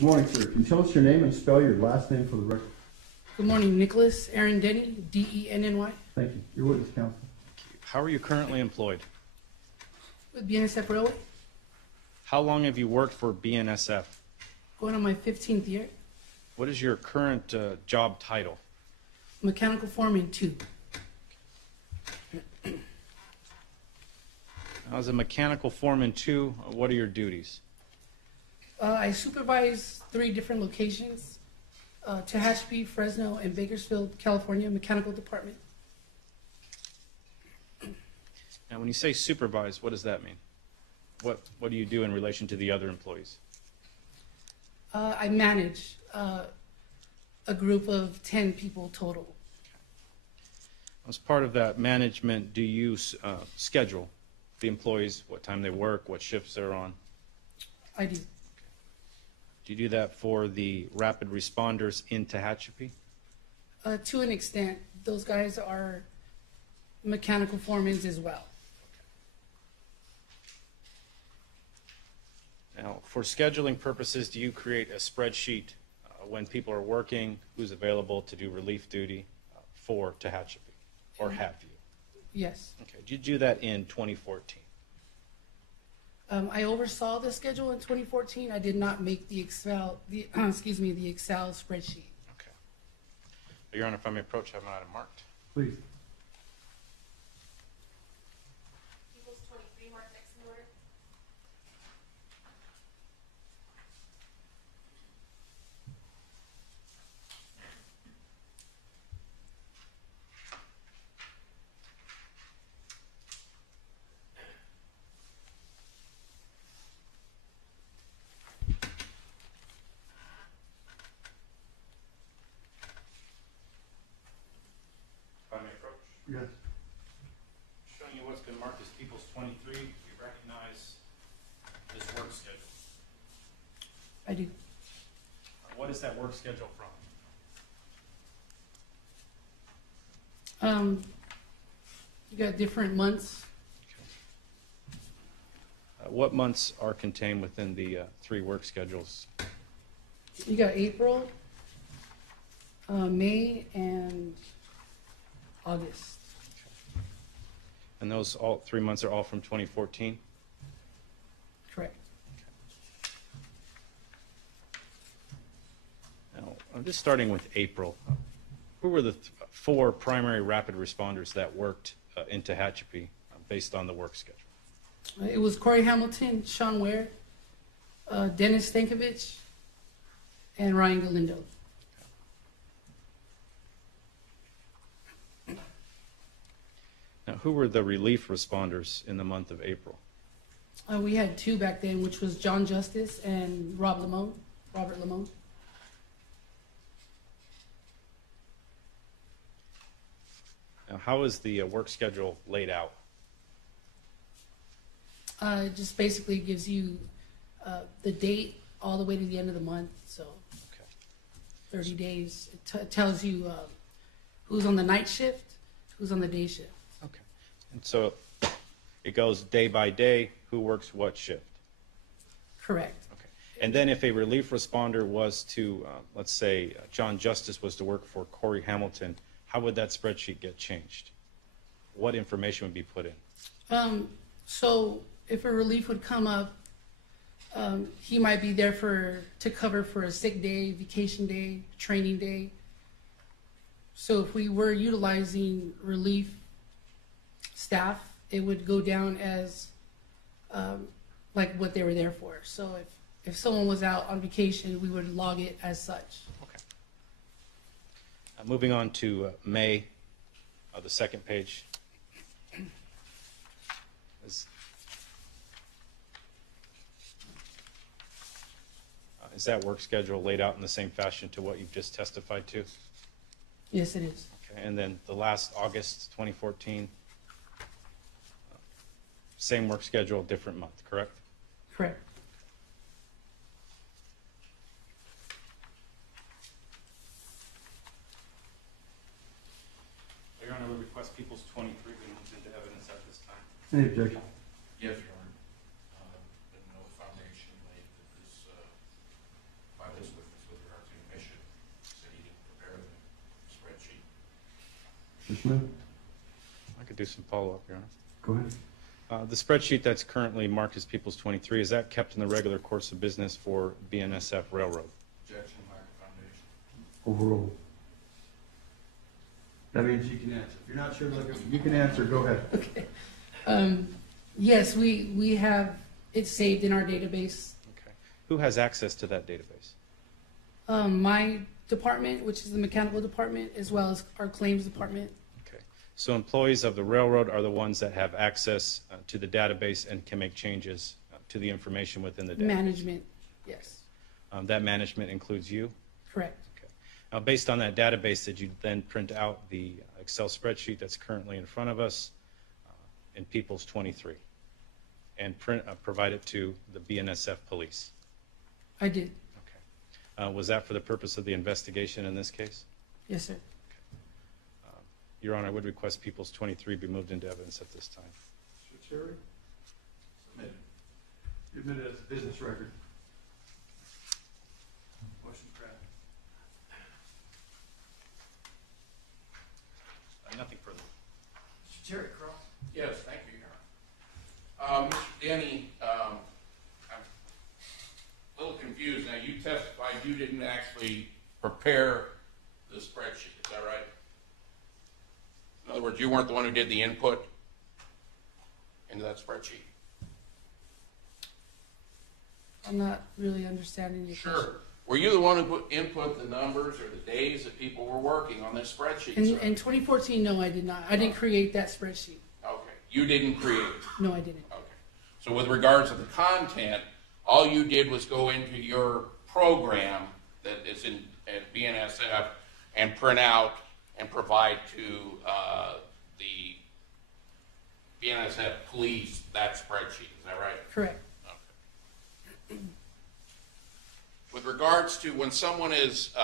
Good morning, sir. Can you tell us your name and spell your last name for the record? Good morning, Nicholas Aaron Denny, D-E-N-N-Y, Thank you. Your witness, counsel. How are you currently employed? with BNSF Railway, How long have you worked for BNSF? going on my 15th year. What is your current job title? Mechanical foreman 2. Now, as a mechanical foreman 2, what are your duties? I supervise 3 different locations, Tehachapi, Fresno, and Bakersfield, California, mechanical department. Now, when you say supervise, what does that mean? What do you do in relation to the other employees? I manage a group of 10 people total. As part of that management, do you schedule the employees, what time they work, what shifts they're on? I do. Do you do that for the rapid responders in Tehachapi? To an extent, those guys are mechanical foremen as well. Now, for scheduling purposes, do you create a spreadsheet when people are working, who's available to do relief duty for Tehachapi, or have you? Yes. Okay. Did you do that in 2014? I oversaw the schedule in 2014. I did not make the Excel, the Excel spreadsheet. Okay. Your Honor, if I may approach, have an item marked. Please. People's 23 marked next in order. If I may approach. Yes. Showing you what's been marked as People's 23, you recognize this work schedule. I do. What is that work schedule from? You got different months. What months are contained within the 3 work schedules? You got April, May, and August. And those all 3 months are all from 2014? Correct. Now, I'm just starting with April. Who were the 4 primary rapid responders that worked in Tehachapi based on the work schedule? It was Corey Hamilton, Sean Ware, Dennis Stankovich, and Ryan Galindo. Now, who were the relief responders in the month of April? We had 2 back then, which was John Justice and Robert Limon. Now, how is the work schedule laid out? It just basically gives you the date all the way to the end of the month, so Okay. 30 days. It tells you who's on the night shift, who's on the day shift. Okay. And so it goes day by day, who works what shift? Correct. Okay. And then if a relief responder was to, let's say, John Justice was to work for Corey Hamilton, how would that spreadsheet get changed? What information would be put in? So if a relief would come up, he might be there to cover for a sick day, vacation day, training day. So if we were utilizing relief staff, it would go down as like what they were there for. So if someone was out on vacation, we would log it as such. Okay. Moving on to May, the second page. Is that work schedule laid out in the same fashion to what you've just testified to? Yes, it is. Okay. And then the last August 2014, same work schedule, different month, correct? Correct. Your Honor, we request People's 23 be moved into evidence at this time. Any objection? Yes, Your Honor. Been no foundation laid that this violation Mr. Smith, I could do some follow-up, Your Honor. go ahead. The spreadsheet that's currently marked as People's 23, is that kept in the regular course of business for BNSF Railroad? Objection, lack of foundation. Overruled. That means you can answer. If you're not sure, you can answer. Go ahead. Okay. Yes, we have it saved in our database. Okay. Who has access to that database? My department, which is the mechanical department, as well as our claims department. Okay. So employees of the railroad are the ones that have access to the database and can make changes to the information within the database? Management, yes, That management includes you? correct. Okay. Now, based on that database, did you then print out the Excel spreadsheet that's currently in front of us in People's 23 and provide it to the BNSF police? I did, Okay. Was that for the purpose of the investigation in this case? yes, sir. Your Honor, I would request People's 23 be moved into evidence at this time. Mr. Cherry? Submitted. You admitted as a business record. Motion granted. Nothing further. Mr. Jerry Cross? Yes, thank you, Your Honor. Mr. Denny, I'm a little confused. Now, you testified you didn't actually prepare the spreadsheet, is that right? In other words, you weren't the one who did the input into that spreadsheet? I'm not really understanding your question. Sure. Were you the one who input the numbers or the days that people were working on this spreadsheet? In 2014, no, I did not. I didn't create that spreadsheet. Okay. You didn't create it? No, I didn't. Okay. So with regards to the content, all you did was go into your program that is in at BNSF and print out and provide to the BNSF police that spreadsheet. Is that right? Correct. Okay. With regards to when someone is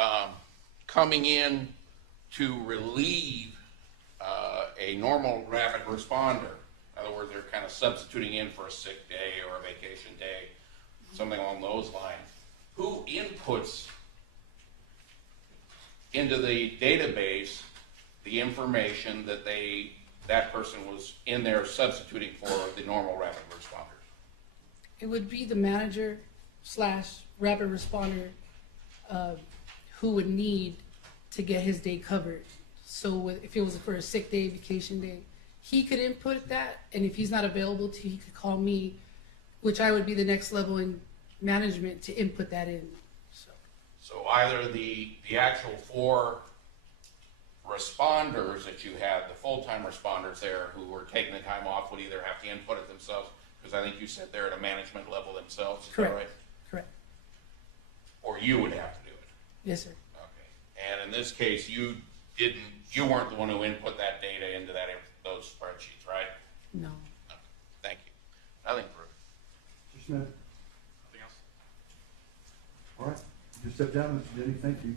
coming in to relieve a normal rapid responder, in other words, they're kind of substituting in for a sick day or a vacation day, something along those lines, who inputs into the database the information that that person was in there substituting for the normal rapid responders? It would be the manager / rapid responder who would need to get his day covered. So if it was for a sick day, vacation day, he could input that, and if he's not available to, he could call me, which I would be the next level in management to input that in. So either the actual 4 responders that you had, the full-time responders there who were taking the time off, would either have to input it themselves, because I think you said they're at a management level themselves, is Correct. that right? Correct. Or you would have to do it? Yes, sir. Okay. And in this case, you weren't the one who input that data into those spreadsheets, right? No. Okay. Thank you. Nothing further. Mr. Smith? Nothing else? All right. You step down, Mr. Denny. Thank you.